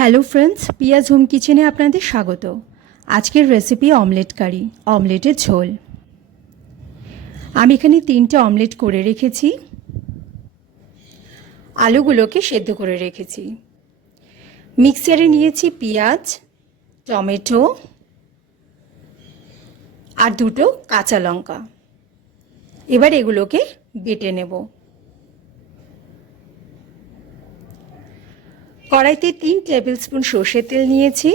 Hello friends, পিয়াজ home কিচেনে আপনাদের স্বাগত। আজকের রেসিপি অমলেট কারি, অমলেটের ঝোল। আমি এখানে 3টে অমলেট করে রেখেছি। আলুগুলোকে সেদ্ধ করে রেখেছি। মিক্সারে নিয়েছি পেঁয়াজ, টমেটো আর 2টো কাঁচা লঙ্কা। এবার এগুলোকে বেটে নেব। কড়াইতে 3 টেবিল স্পুন সর্ষের তেল নিয়েছি,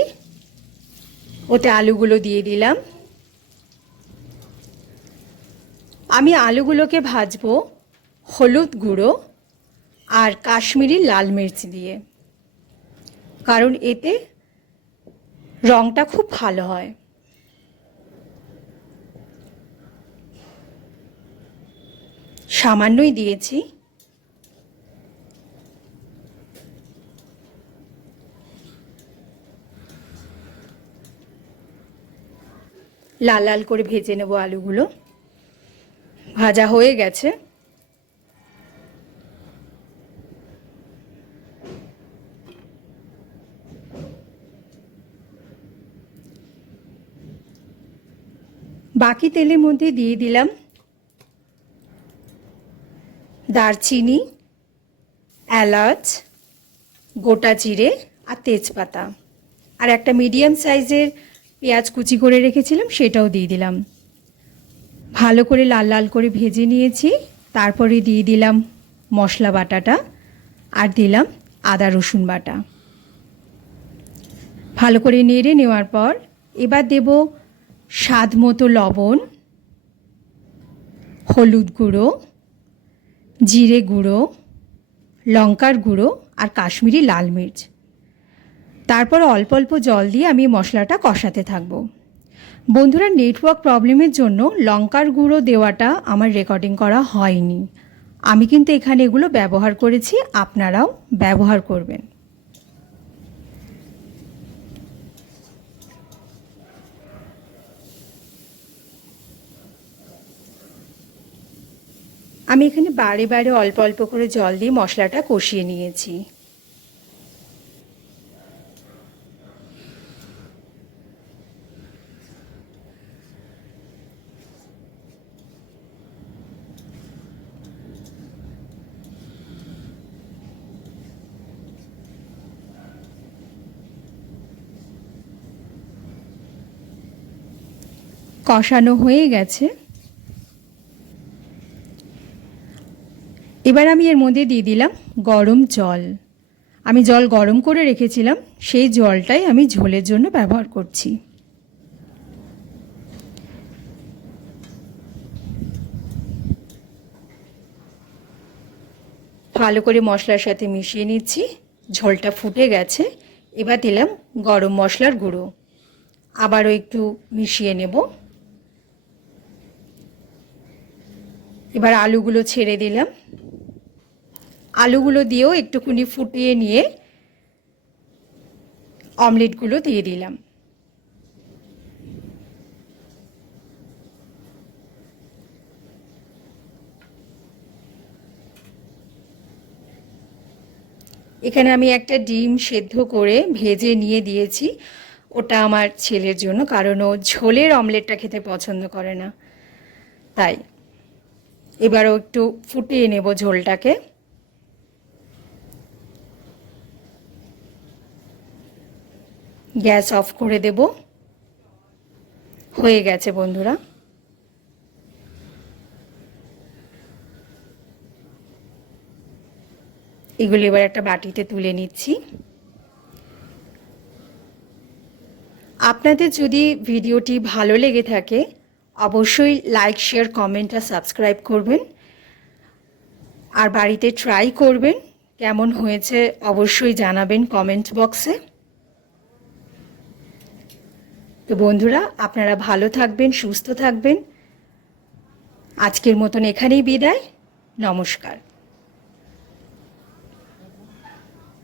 ওতে আলুগুলো দিয়ে দিলাম। আমি আলুগুলোকে ভাজবো হলুদ গুঁড়ো আর কাশ্মীরি লাল মির্চ দিয়ে, কারণ এতে রঙটা খুব ভালো হয়। সামান্যই দিয়েছি। লাল লাল করে ভেজে নেব আলুগুলো। ভাজা হয়ে গেছে। বাকি তেলের মধ্যে দিয়ে দিলাম দারচিনি, এলাচ, গোটা জিরে আর তেজপাতা, আর একটা মিডিয়াম সাইজের পেঁয়াজ কুচি করে রেখেছিলাম, সেটাও দিয়ে দিলাম। ভালো করে লাল লাল করে ভেজে নিয়েছি। তারপরে দিয়ে দিলাম মশলা বাটাটা আর দিলাম আদা রসুন বাটা। ভালো করে নেড়ে নেওয়ার পর এবার দেব স্বাদ মতো লবণ, হলুদ গুঁড়ো, জিরে গুঁড়ো, লঙ্কার গুঁড়ো আর কাশ্মীরি লাল মির্চ। তারপর অল্প অল্প জল দিয়ে আমি মশলাটা কষাতে থাকব। বন্ধুরা, নেটওয়ার্ক প্রবলেমের জন্য লঙ্কার গুঁড়ো দেওয়াটা আমার রেকর্ডিং করা হয়নি। আমি কিন্তু এখানে এগুলো ব্যবহার করেছি, আপনারাও ব্যবহার করবেন। আমি এখানে বারে বারে অল্প অল্প করে জল দিয়ে মশলাটা কষিয়ে নিয়েছি। কষানো হয়ে গেছে। এবার আমি এর মধ্যে দিয়ে দিলাম গরম জল। আমি জল গরম করে রেখেছিলাম, সেই জলটাই আমি ঝোলের জন্য ব্যবহার করছি। ভালো করে মশলার সাথে মিশিয়ে নিচ্ছি। ঝোলটা ফুটে গেছে। এবার দিলাম গরম মশলার গুঁড়ো, আবারও একটু মিশিয়ে নেব। এবার আলুগুলো ছেড়ে দিলাম। আলুগুলো দিয়েও একটুখানি ফুটিয়ে নিয়ে অমলেটগুলো দিয়ে দিলাম। এখানে আমি একটা ডিম সেদ্ধ করে ভেজে নিয়ে দিয়েছি, ওটা আমার ছেলের জন্য, কারণ ও ঝোলের অমলেটটা খেতে পছন্দ করে না। তাই এবারও একটু ফুটিয়ে নেব ঝোলটাকে। গ্যাস অফ করে দেব। হয়ে গেছে বন্ধুরা। এগুলো এবার একটা বাটিতে তুলে নিচ্ছি। আপনাদের যদি ভিডিওটি ভালো লেগে থাকে অবশ্যই লাইক, শেয়ার, কমেন্ট আর সাবস্ক্রাইব করবেন, আর বাড়িতে ট্রাই করবেন। কেমন হয়েছে অবশ্যই জানাবেন কমেন্ট বক্সে। তো বন্ধুরা, আপনারা ভালো থাকবেন, সুস্থ থাকবেন। আজকের মতন এখানেই বিদায়। নমস্কার।